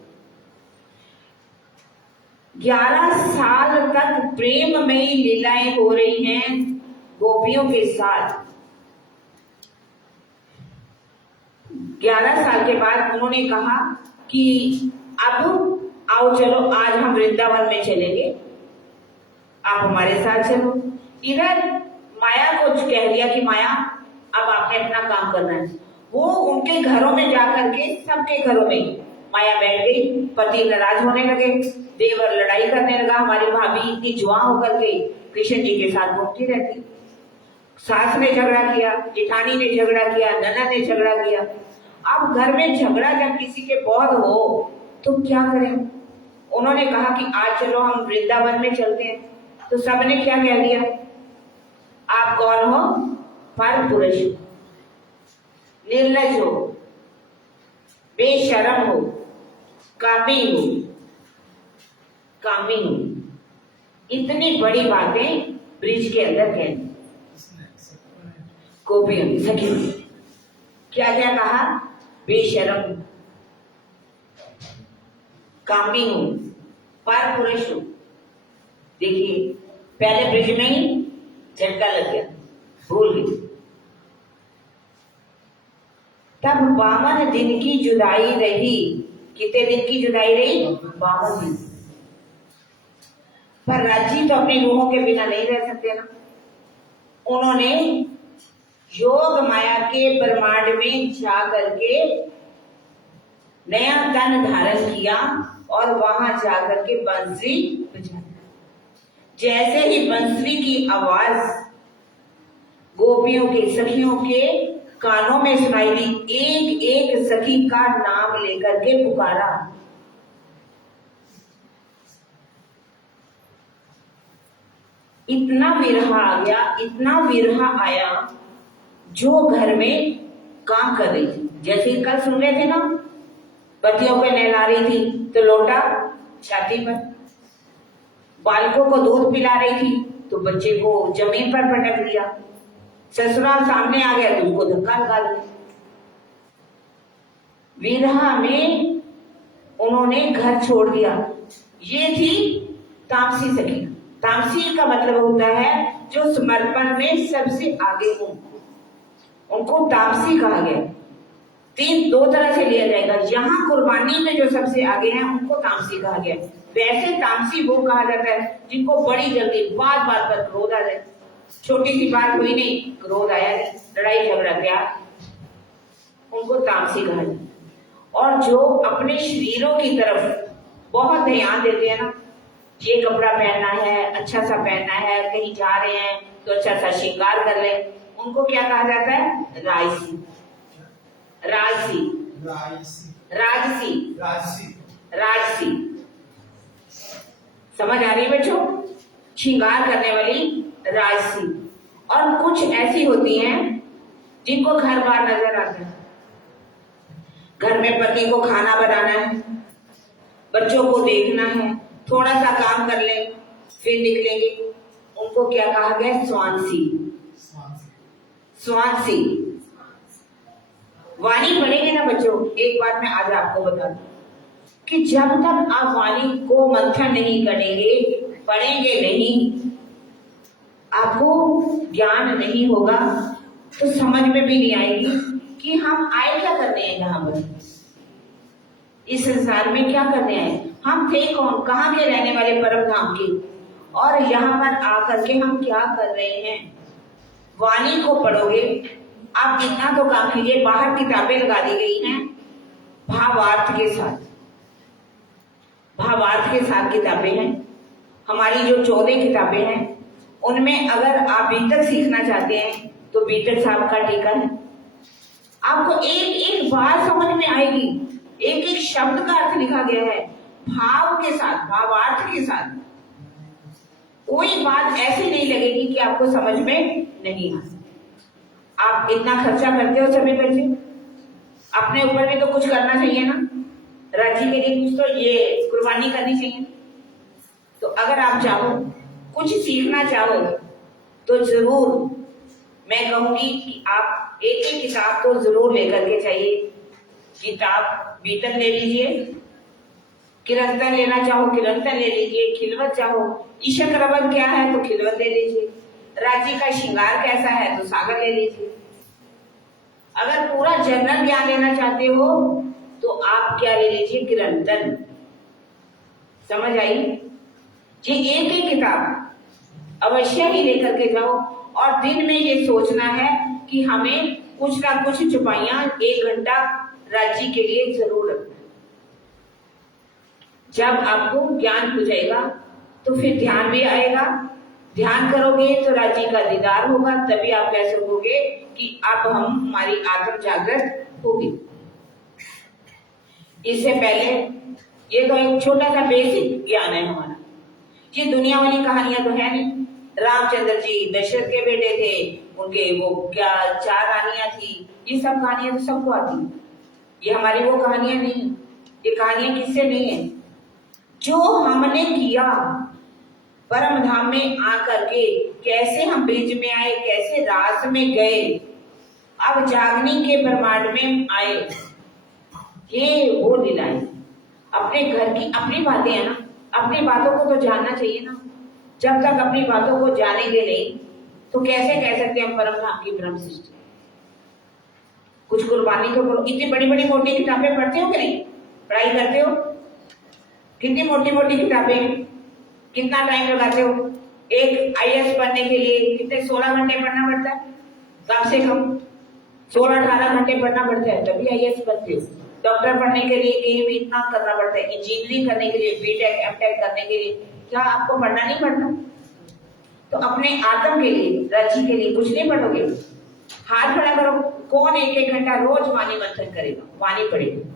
11 साल तक प्रेममयी लीलाएं हो रही हैं गोपियों के साथ। 11 साल के बाद उन्होंने कहा कि अब आओ चलो, आज हम वृंदावन में चलेंगे, आप हमारे साथ चलो। इधर माया को कह दिया कि माया अब आपने अपना काम करना है। वो उनके घरों में जाकर के, सबके घरों में माया बैठ गई। पति नाराज होने लगे, देवर लड़ाई करने लगा, हमारी भाभी इतनी जुआ होकर के कृष्ण जी के साथ घूमती रहती। सास ने झगड़ा किया, जेठानी ने झगड़ा किया, ननद ने झगड़ा किया। अब घर में झगड़ा जब किसी के बहुत हो तो क्या करें? उन्होंने कहा कि आज चलो हम वृंदावन में चलते हैं। तो सबने क्या कह दिया? आप कौन हो? पर पुरुष, निर्लज हो, बेशरम हो, कामी हो, कामी हो। इतनी बड़ी बातें ब्रिज के अंदर कह दी गोपियों ने, सखी। क्या क्या कहा? बेशरम, कामी हो, पर पुरुष हो। देखिए पहले ब्रिज में ही झटका लग गया, भूल गई। तब 52 दिन की जुदाई रही। कितने दिन की जुदाई रही? 52 दिन। पर राजी तो अपनी रूहों के बिना नहीं रह सकते ना। उन्होंने योग माया के ब्रह्मांड में जा करके नया तन धारण किया और वहां जाकर के बंसरी बजाई। जैसे ही बंसरी की आवाज गोपियों के, सखियों के कानों में सुनाई दी, एक एक सखी का नाम लेकर के पुकारा। इतना विरह आ गया, इतना विरह आया, जो घर में काम कर रही थी। जैसे कल सुन रहे थे ना, पतियों को नहला रही थी तो लोटा छाती पर, बालकों को दूध पिला रही थी तो बच्चे को जमीन पर पटक दिया, ससुराल सामने आ गया तो उसको धक्का लगा दिया। विरह में उन्होंने घर छोड़ दिया। ये थी तामसी सखी। तामसी का मतलब होता है जो समर्पण में सबसे आगे हो, उनको तामसी कहा गया। दो तरह से लिया जाएगा। यहाँ कुर्बानी में जो सबसे आगे हैं उनको तामसी कहा गया। वैसे तामसी वो कहा जाता है जिनको बड़ी जल्दी बार बार पर क्रोध आ जाए। छोटी सी बात हुई नहीं, क्रोध आया, लड़ाई झगड़ा गया, उनको तामसी कहा जाता है। और जो अपने शरीरों की तरफ बहुत ध्यान देते हैं ना, ये कपड़ा पहनना है, अच्छा सा पहनना है, कहीं जा रहे हैं तो अच्छा सा श्रृंगार कर ले, उनको क्या कहा जाता है? राजसी। राजसी, राजसी, राजसी। समझ आ रही है बच्चों? श्रृंगार करने वाली राजसी। और कुछ ऐसी होती हैं जिनको घर बार नजर आता है। घर में पति को खाना बनाना है, बच्चों को देखना है, थोड़ा सा काम कर ले फिर निकलेंगे, उनको क्या कहा गया? स्वांसी। स्वांसी। वाणी पढ़ेंगे ना बच्चों, एक बात मैं आज आपको बता दूं कि जब तक आप वाणी को मंथन नहीं करेंगे, पढ़ेंगे नहीं, आपको ज्ञान नहीं होगा, तो समझ में भी नहीं आएगी कि हम आए क्या करने हैं यहाँ पर, इस संसार में क्या करने आए। हम थे कौन, कहाँ के रहने वाले, परम धाम के, और यहाँ पर आकर के हम क्या कर रहे हैं। वाणी को पढ़ोगे, आप इतना तो काम कीजिए, बाहर किताबें लगा दी गई हैं भावार्थ के साथ, भावार्थ के साथ किताबें हैं। हमारी जो 14 किताबें हैं उनमें अगर आप बीतक सीखना चाहते हैं तो बीतक साहब का टीका है, आपको एक एक बार समझ में आएगी, एक एक शब्द का अर्थ लिखा गया है भाव के साथ, भावार्थ के साथ। कोई बात ऐसी नहीं लगेगी कि आपको समझ में नहीं आ। आप इतना खर्चा करते हो सभी बच्चे, अपने ऊपर भी तो कुछ करना चाहिए ना, राज्य के लिए कुछ तो ये कुर्बानी करनी चाहिए। तो अगर आप चाहो, कुछ सीखना चाहो, तो जरूर मैं कहूंगी कि आप एक एक किताब तो जरूर लेकर के चाहिए। किताब बीतक ले लीजिए, किरंतन लेना चाहो किरंतन ले लीजिए, खिलवत चाहो, ईशक रवन क्या है तो खिलवत ले लीजिए, राज्य का श्रृंगार कैसा है तो सागर ले लीजिए। अगर पूरा जनरल ज्ञान लेना चाहते हो तो आप क्या ले लीजिए? किरंतन। समझ आई? ये एक एक किताब अवश्य ही लेकर के जाओ, और दिन में ये सोचना है कि हमें कुछ ना कुछ चुपाइयां 1 घंटा राज्य के लिए जरूर रखना। जब आपको ज्ञान हो जाएगा तो फिर ध्यान भी आएगा, ध्यान करोगे तो राज्य का दीदार होगा, तभी आप कह सकोगे कि अब हमारी आत्म जागृत होगी। इससे पहले ये तो एक छोटा सा बेसिक ज्ञान है हमारा। ये दुनिया वाली कहानियां तो है नहीं। रामचंद्र जी दशरथ के बेटे थे, उनके वो क्या 4 रानियां थी, ये सब कहानियां तो सबको आती है। ये हमारी वो कहानियां नहीं, ये कहानियां किससे नहीं है, जो हमने किया परम धाम में आकर के, कैसे हम ब्रिज में आए, कैसे रास में गए, अब जागनी के ब्रह्मांड में आए, ये वो लीलाएं। अपने घर की अपनी बातें है ना, अपनी बातों को तो जानना चाहिए ना। जब तक अपनी बातों को जानेंगे नहीं तो कैसे कह सकते हैं हम परम धाम की ब्रह्म सृष्टि। कुछ कुर्बानी तो करो। इतनी बड़ी बड़ी मोटी किताबें पढ़ते हो कि नहीं, पढ़ाई करते हो, कितनी मोटी मोटी किताबें, कितना टाइम लगाते हो। एक IAS पढ़ने के लिए कितने 16 घंटे पढ़ना पड़ता है, कम से कम 16-18 घंटे पढ़ना पड़ता है, तभी IAS बनते हो। डॉक्टर पढ़ने के लिए कहीं भी इतना करना पड़ता है, इंजीनियरिंग करने के लिए, BTech MTech करने के लिए, क्या आपको पढ़ना नहीं पड़ता? तो अपने आत्म के लिए, राज्य के लिए कुछ नहीं पढ़ोगे? हाथ खड़ा करो, कौन 1-1 घंटा रोज वाणी मंथन करेगा, वाणी पढ़ेगा?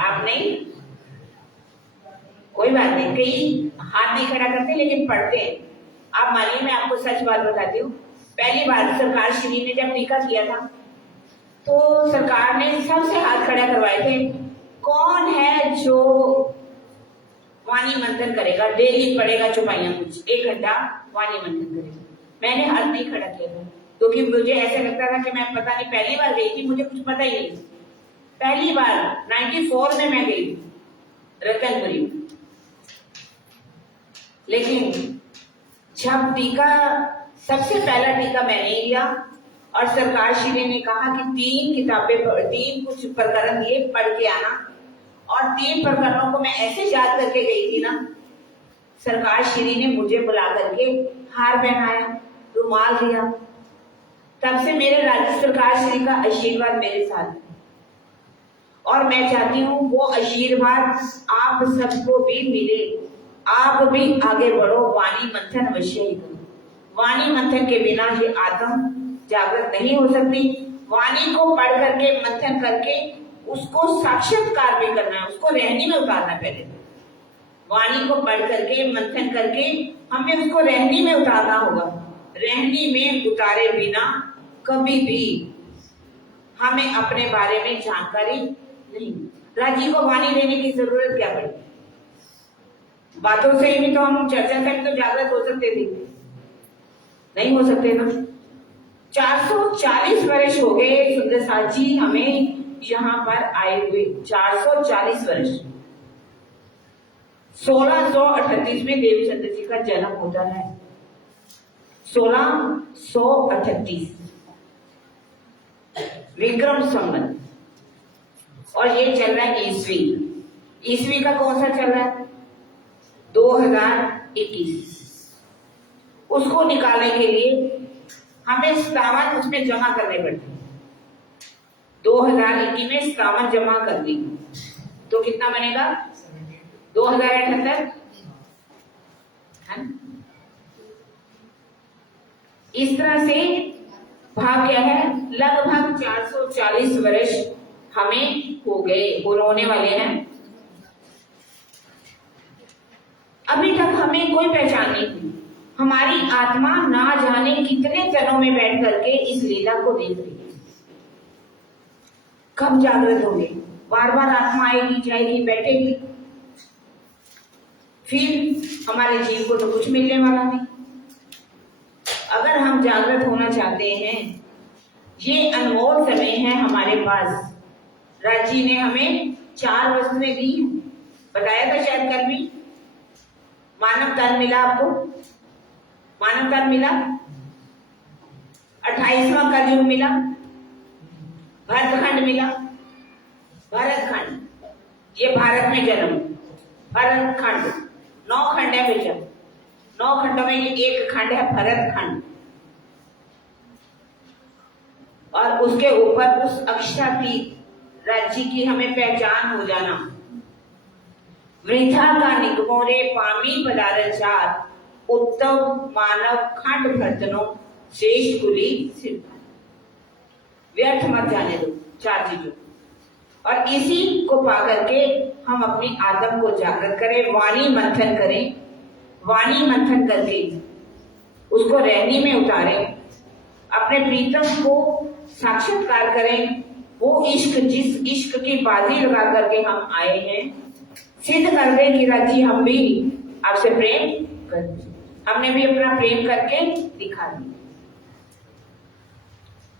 आप नहीं? कोई बात नहीं, कई हाथ नहीं खड़ा करते लेकिन पढ़ते हैं। आप मानिए, मैं आपको सच बात बताती हूँ, पहली बार सरकार श्री ने जब टीका किया था तो सरकार ने सबसे हाथ खड़ा करवाए थे, कौन है जो वाणी मंथन करेगा, डेली पढ़ेगा चौपाइयां कुछ 1 घंटा वाणी मंथन करेगा। मैंने हाथ नहीं खड़ा किया था क्योंकि मुझे ऐसा लगता था कि मैं पता नहीं, पहली बार गई थी, मुझे कुछ पता ही नहीं। पहली बार 94 में मैं गई रतनपुरी, लेकिन जब टीका, सबसे पहला टीका मैंने ही लिया और सरकार श्री ने कहा कि 3 किताबें, 3 कुछ प्रकरण ये पढ़ के आना, और 3 प्रकरणों को मैं ऐसे याद करके गई थी ना, सरकार श्री ने मुझे बुला करके हार पहनाया, रुमाल दिया। तब से मेरे राज्य सरकार श्री का आशीर्वाद मेरे साथ है। और मैं चाहती हूँ वो आशीर्वाद आप सबको भी मिले, आप भी आगे बढ़ो। वाणी मंथन अवश्य ही करो। वाणी मंथन के बिना ये आत्म जागृत नहीं हो सकती। वाणी को पढ़ करके मंथन करके उसको साक्षात्कार भी करना है, उसको रहनी में उतारना है। पहले वाणी को पढ़ करके मंथन करके हमें उसको रहनी में उतारना होगा। रहनी में उतारे बिना कभी भी हमें अपने बारे में जानकारी नहीं। राजी को वाणी देने की जरूरत क्या पड़ी? बातों से ही तो हम चर्चा से तो जागृत हो सकते थे, नहीं हो सकते ना। 440 वर्ष हो गए सुंदर साथ जी हमें यहाँ पर आए हुए, 440 वर्ष। 1638 में देवचंद्र जी का जन्म होता है, 1638 विक्रम संवत, और ये चल रहा है ईस्वी। ईस्वी का कौन सा चल रहा है? 2021। उसको निकालने के लिए हमें 57 उसमें जमा करने पड़ते हैं। 2021 में 57 जमा कर दी तो कितना बनेगा? 2078 है। इस तरह से भाग क्या है, लगभग 440 वर्ष हमें हो गए और होने वाले हैं। अभी तक हमें कोई पहचान नहीं थी। हमारी आत्मा ना जाने कितने तनों में बैठ करके इस लीला को देख रही है। कब जागृत होंगे? बार बार आत्मा आएगी जाएगी बैठेगी, फिर हमारे जीव को तो कुछ मिलने वाला नहीं। अगर हम जागृत होना चाहते हैं, ये अनमोल समय है हमारे पास। राज जी ने हमें 4 वस्तुएं दी, बताया था शायद कल भी। मानव तन मिला आपको, मानव तन मिला, 28वां कलयुग मिला, भरतखंड मिला, भरतखंड, ये भारत में जन्म, भरतखंड 9 खंड है बेटा, 9 खंडों में ये एक खंड है भरतखंड। और उसके ऊपर उस अक्षरातीत राज्य की हमें पहचान हो जाना। वृथा का निगमोरे पामी पदारचार, उत्तम मानव खंड भरतनो श्रेष्ठ कुली सिद्ध। व्यर्थ मत जाने दो 4 चीजों, और इसी को पा करके हम अपनी आत्म को जागृत करें, वाणी मंथन करें। वाणी मंथन करके उसको रहनी में उतारें, अपने प्रीतम को साक्षात्कार करें। वो इश्क, जिस इश्क की बाजी लगा करके हम आए हैं, सिद्ध कर दे कि राजी हम भी आपसे प्रेम करते, हमने भी अपना प्रेम करके दिखा दिया।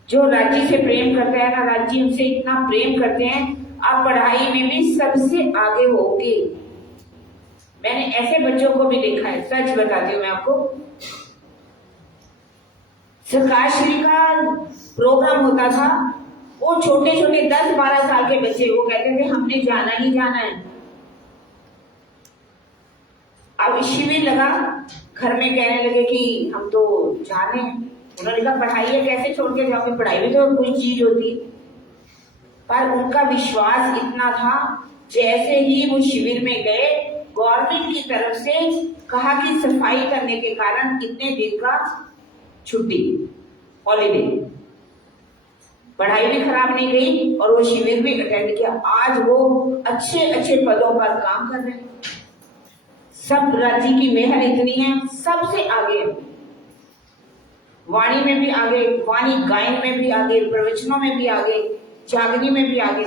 जो राज्य से प्रेम करते हैं ना, राज्य उनसे इतना प्रेम करते हैं, आप पढ़ाई में भी सबसे आगे होंगे। मैंने ऐसे बच्चों को भी देखा है, सच बताती हूँ मैं आपको। सरकारश्री का प्रोग्राम होता था, वो छोटे छोटे 10-12 साल के बच्चे वो कहते थे हमने जाना ही जाना है। अब शिविर लगा, घर में कहने लगे कि हम तो जाने हैं। उन्होंने कहा पढ़ाई कैसे छोड़ के जाओगे, पढ़ाई भी तो कोई चीज होती। पर उनका विश्वास इतना था, जैसे ही वो शिविर में गए, गवर्नमेंट की तरफ से कहा कि सफाई करने के कारण कितने दिन का छुट्टी, हॉलीडे। पढ़ाई भी खराब नहीं गई और वो शिविर भी अटेंड किया। आज वो अच्छे अच्छे पदों पर काम कर रहे हैं। सब राज्य की मेहर इतनी है, सबसे आगे, वाणी में भी आगे, वाणी गायन में भी आगे, प्रवचनों में भी आगे, जागनी में भी आगे।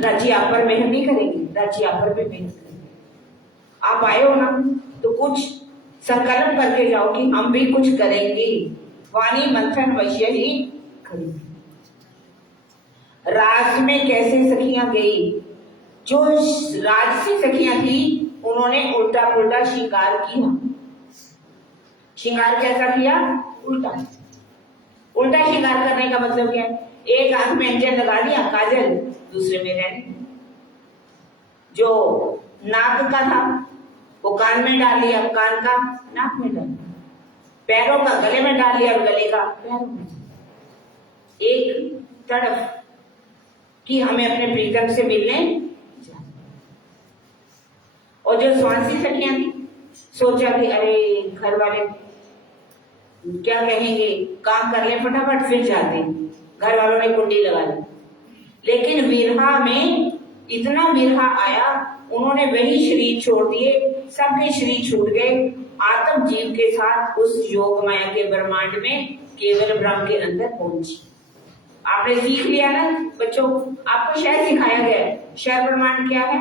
राज्य आप पर मेहर नहीं करेगी, राज्य आप पर भी मेहर करेगी। आप आए हो ना, तो कुछ संकल्प करके जाओ कि हम भी कुछ करेंगे, वाणी मंथन अवश्य ही करेंगे। राज में कैसे सखियां गई, जो राजसी सखियां थी उन्होंने उल्टा पुल्टा श्रृंगार किया। श्रृंगार कैसा किया? उल्टा। उल्टा श्रृंगार करने का मतलब क्या है? एक आंख में अंजन लगा दिया, काजल, दूसरे में रहने। जो नाक का था वो कान में डाल लिया, कान का नाक में डाल लिया, पैरों का गले में डाल लिया, गले का पैरों में। एक तरफ कि हमें अपने प्रीतम से मिलने जाना। और जो स्वांसी सखियां थी, सोचा कि अरे घर वाले क्या कहेंगे, काम कर ले फटाफट फिर जाते। घर वालों ने कुंडी लगा दी, लेकिन विरहा में इतना विरहा आया, उन्होंने वही शरीर छोड़ दिए, सबके शरीर छूट गए, आत्म जीव के साथ उस योग माया के ब्रह्मांड में केवल ब्रह्म के अंदर पहुंची। आपने सीख लिया ना बच्चों, आपको शायद सिखाया गया है क्षर ब्रह्मांड क्या है,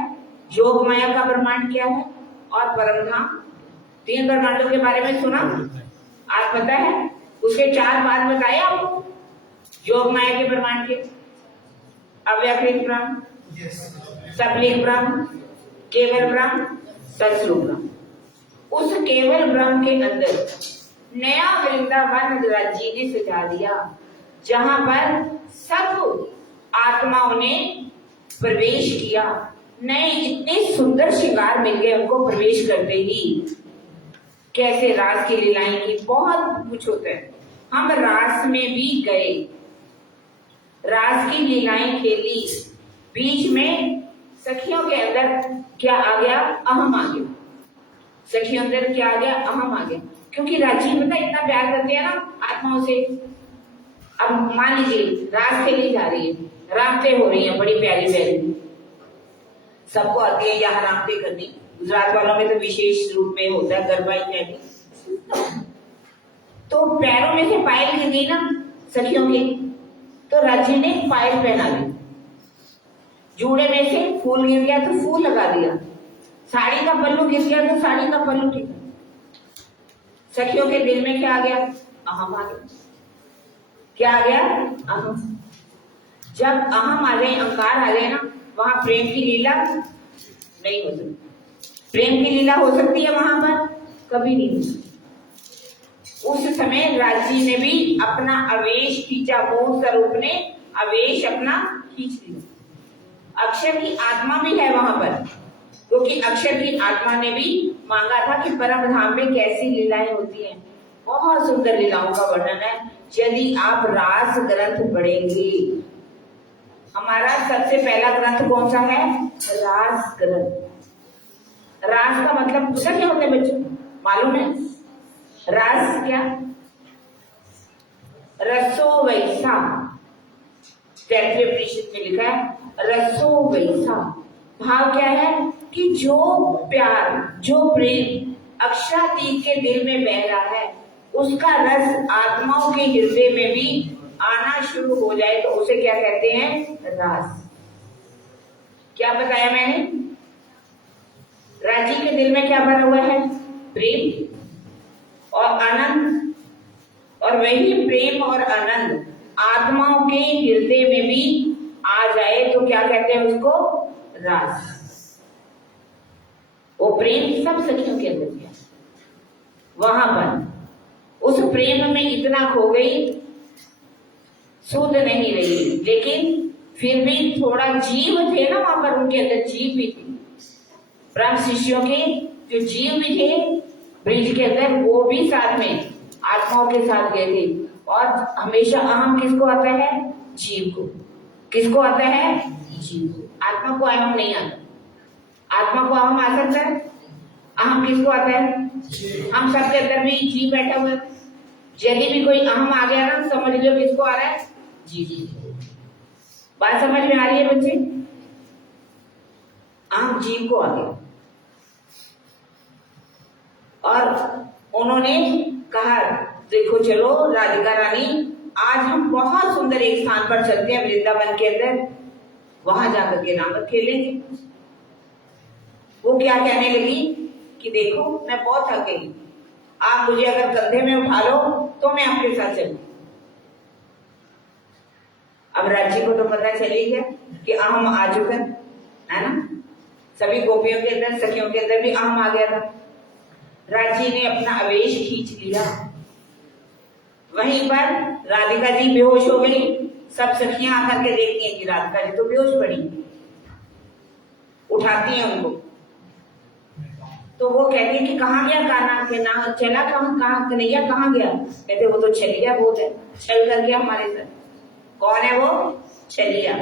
योग माया का ब्रह्मांड क्या है और परम धाम। 3 ब्रह्मांडों के बारे में सुना, आज पता है। उसके 4 बात बताए आपको योग माया के ब्रह्मांड के। अव्यकृत ब्रह्म, सबलिंग ब्रह्म, केवल ब्रह्म, सत्स्वरूप ब्रह्म। उस केवल ब्रह्म के अंदर नया वृंदावन राज्य ने सजा दिया, जहां पर सब आत्माओं ने प्रवेश किया। नए इतने सुंदर श्रृंगार मिल गए उनको प्रवेश करते ही। कैसे रास की लीलाएं की, बहुत कुछ होता है। हम रास में भी गए, रास की लीलाएं खेली, बीच में सखियों के अंदर क्या आ गया, अहम आ गया। सखियों अंदर क्या आ गया, अहम आ गया। क्योंकि राजी पता इतना प्यार करते हैं ना आत्माओं से। अब मान लीजिए रास खेली जा रही है, रामते हो रही है बड़ी प्यारी प्यारी, सबको आती है यहाँ रामते करनी। गुजरात वालों में तो विशेष रूप में होता है गरबा इत्यादि। तो पैरों में से पायल गिर गई ना सखियों की, तो राजी ने पायल पहना ली। जूड़े में से फूल गिर गया तो फूल लगा दिया, साड़ी का पल्लू गिर गया तो साड़ी का पल्लू ठीक। सखियों के दिल में क्या आ गया, अहम आ गया। क्या आ गया, अहम। जब अहम आ गए, अहंकार आ गए ना, वहां प्रेम की लीला नहीं हो सकती। प्रेम की लीला हो सकती है वहां पर, कभी नहीं हो सकती। उस समय राजी ने भी अपना आवेश खींचा, मोह स्वरूप ने आवेश अपना खींच लिया। अक्षर की आत्मा भी है वहां पर, क्योंकि अक्षर की आत्मा ने भी मांगा था कि परम धाम में कैसी लीलाएं होती हैं। बहुत सुंदर लीलाओं का वर्णन है। यदि आप रास ग्रंथ पढ़ेंगे, हमारा सबसे पहला ग्रंथ कौन सा है, रास ग्रंथ। रास का मतलब पता क्या होता है बच्चों, मालूम है? रास क्या, रसो वैसा, में लिखा है रसो वैसा। भाव क्या है कि जो प्यार, जो प्रेम अक्षरातीत के दिल में बह रहा है, उसका रस आत्माओं के हृदय में भी आना शुरू हो जाए तो उसे क्या कहते हैं, रास। क्या बताया मैंने, राजी के दिल में क्या भरा हुआ है, प्रेम और आनंद। और वही प्रेम और आनंद आत्माओं के हृदय में भी आ जाए तो क्या कहते हैं उसको, रास। वो प्रेम सब सखियों के अंदर किया, वहां पर उस प्रेम में इतना खो गई, शुद्ध नहीं रही। लेकिन फिर भी थोड़ा जीव थे ना वहां पर, उनके अंदर जीव भी थे। ब्रह्म शिष्यों के जो जीव भी थे ब्रिज के अंदर, वो भी साथ में आत्माओं के साथ गए थे। और हमेशा अहम किसको आता है, जीव को। किसको आता है, जीव को। आत्मा को अहम नहीं आता। आत्मा को अहम आ सकता है, अहम किसको आता है, हम सबके अंदर भी जीव बैठा हुआ है। यदि भी कोई अहम आ गया ना, समझ लो किसको आ रहा है, जीव। बात समझ में आ रही है बच्चे, अहम जीव को आ गया। और उन्होंने कहा देखो चलो राधिका रानी, आज हम बहुत सुंदर एक स्थान पर चलते हैं वृंदावन के अंदर, वहां जाकर के रामक खेलेंगे। वो क्या कहने लगी कि देखो मैं बहुत थक गई, आप मुझे अगर कंधे में उठा लो तो मैं आपके साथ चलूं। अब राज्य को तो पता चल ही गया कि अहम आ चुका है ना, सभी गोपियों के अंदर, सखियों के अंदर भी अहम आ गया था। राज्य ने अपना आवेश खींच लिया। वहीं पर राधिका जी बेहोश हो गई। सब सखियां आकर के देखती हैं कि राधिका जी तो बेहोश पड़ी, उठाती हैं उनको। तो वो कहती है कि कहाँ गया कान्हा, के ना चला कहाँ, कन्हैया कहाँ गया? कहते वो तो छलिया बहुत है, छल कर गया हमारे साथ। कौन है वो? छलिया।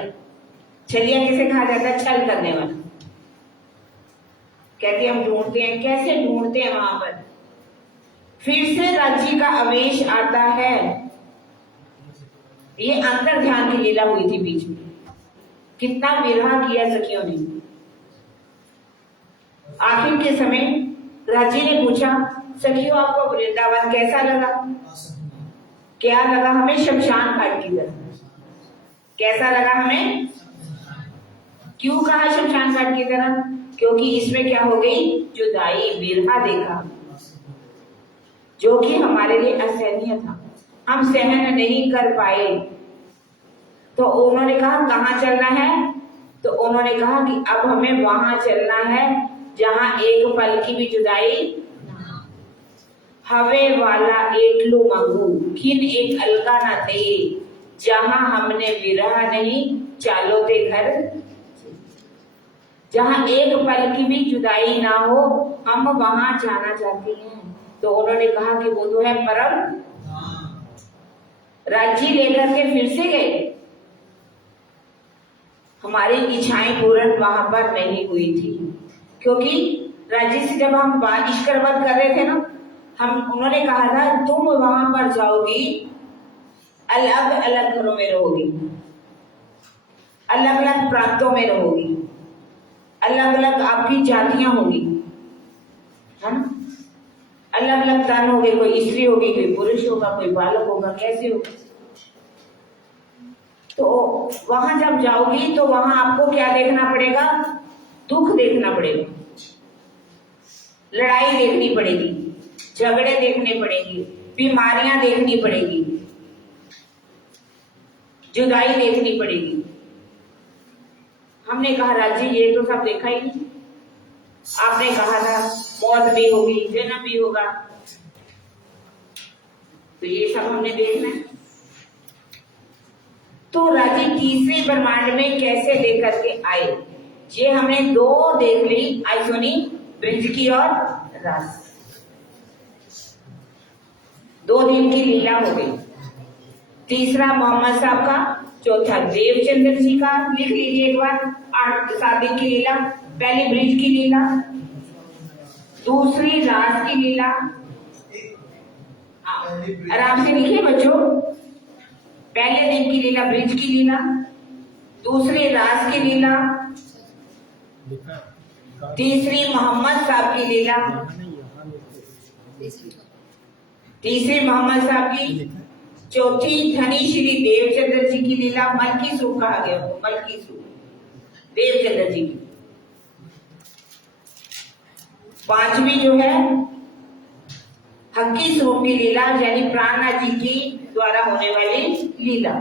छलिया किसे कहा जाता है? छल करने वाला। कहती हम ढूंढते हैं, कैसे ढूंढते हैं वहां पर। फिर से राज्य का आवेश आता है। ये अंतर ध्यान की लीला हुई थी बीच में। कितना विरह किया सखियों ने। आखिर के समय राजी ने पूछा, सखियों आपको वृंदावन कैसा लगा? क्या लगा हमें? शमशान घाट की तरह। कैसा लगा हमें? क्यों कहा शमशान घाट की तरह? क्योंकि इसमें क्या हो गई? जुदाई, विरह देखा, जो कि हमारे लिए असहनीय था, हम सहन नहीं कर पाए। तो उन्होंने कहा कहाँ चलना है? तो उन्होंने कहा कि अब हमें वहां चलना है जहां एक पल की भी जुदाई, हवे वाला एकलू मंगू, खिन एक अलका ना दे, जहां हमने विरह नहीं चालो ते घर, जहां एक पल की भी जुदाई ना हो, हम वहां जाना चाहते हैं। तो उन्होंने कहा कि वो तो है परम। राज्य लेकर के फिर से गए। हमारी इच्छाएं पूर्ण वहां पर नहीं हुई थी, क्योंकि राज्य से जब हम ईश्वरवध कर रहे थे ना, उन्होंने कहा था तुम वहां पर जाओगी, अलग अलग घरों में रहोगी, अलग अलग प्रांतों में रहोगी, अलग अलग आपकी जातियां होगी, है ना, अलग अलग तन होंगे, कोई स्त्री होगी, कोई पुरुष होगा, कोई बालक होगा, कैसे होगा। तो वहां जब जाओगी तो वहां आपको क्या देखना पड़ेगा? दुख देखना पड़ेगा, लड़ाई देखनी पड़ेगी, झगड़े देखने पड़ेंगे, बीमारियां देखनी पड़ेगी, जुदाई देखनी पड़ेगी। हमने कहा राजी ये तो सब देखा ही नहीं। आपने कहा था मौत भी होगी, जन्म भी होगा, तो ये सब हमने देखना है। तो राजी तीसरे ब्रह्मांड में कैसे लेकर के आए? ये हमने दो देख ली, आइसोनी ब्रिज की और रास। 2 दिन की लीला हो गई। तीसरा मोहम्मद साहब का, चौथा देवचंद्र जी का। लिख लीजिए एक बार, 7 दिन की लीला। पहली ब्रिज की लीला, दूसरी रास की लीला। आराम से लिखिए बच्चों। पहले दिन की लीला ब्रिज की लीला, दूसरी रास की लीला, तीसरी मोहम्मद साहब की लीला, तीसरी मोहम्मद साहब की, चौथी धनी श्री देवचंद्र जी की लीला। मलकी सूप कहा गया, मलकी सूप देवचंद्र जी की। 5वीं जो है हक्की स्वरूप की लीला, यानी प्राणनाथ जी की द्वारा होने वाली लीला।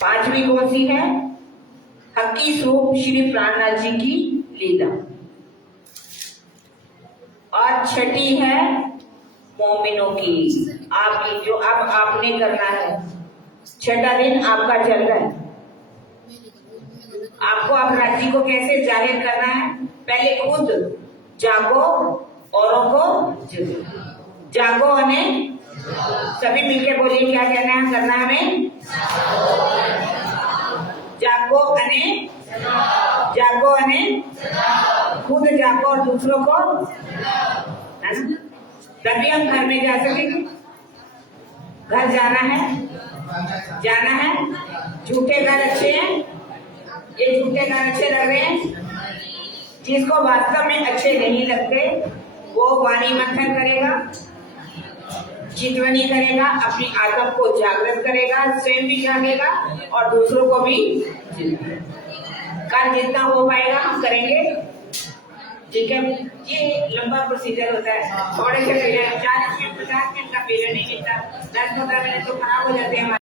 5वीं कौन सी है? हक्की स्वरूप श्री प्राणनाथ जी की लीला। और 6ठी है मोमिनों की, आपकी, जो अब आपने करना है। 6ठा दिन आपका चल रहा है। आपको अब राज्य को कैसे जाहिर करना है? पहले खुद जागो, औरों को जागो, हमें सभी मिलके बोलिए क्या कहना है, करना है हमें? जागो अने, जागो अने, खुद जागो और दूसरों को, तभी हम घर में जा सकेंगे। घर जाना है, जाना है। झूठे घर अच्छे हैं, ये झूठे घर अच्छे लग रहे हैं। जिसको वास्तव में अच्छे नहीं लगते वो वाणी मंथन करेगा, चितवनी करेगा, अपनी आत्मा को जागृत करेगा, स्वयं भी जागेगा और दूसरों को भी। कल जितना हो पाएगा हम करेंगे, ठीक है। ये लंबा प्रोसीजर होता है, थोड़े से पीरियड, 40 मिनट 50 मिनट का पीरियड नहीं मिलता, 10-15 मिनट तो खराब हो जाते हैं।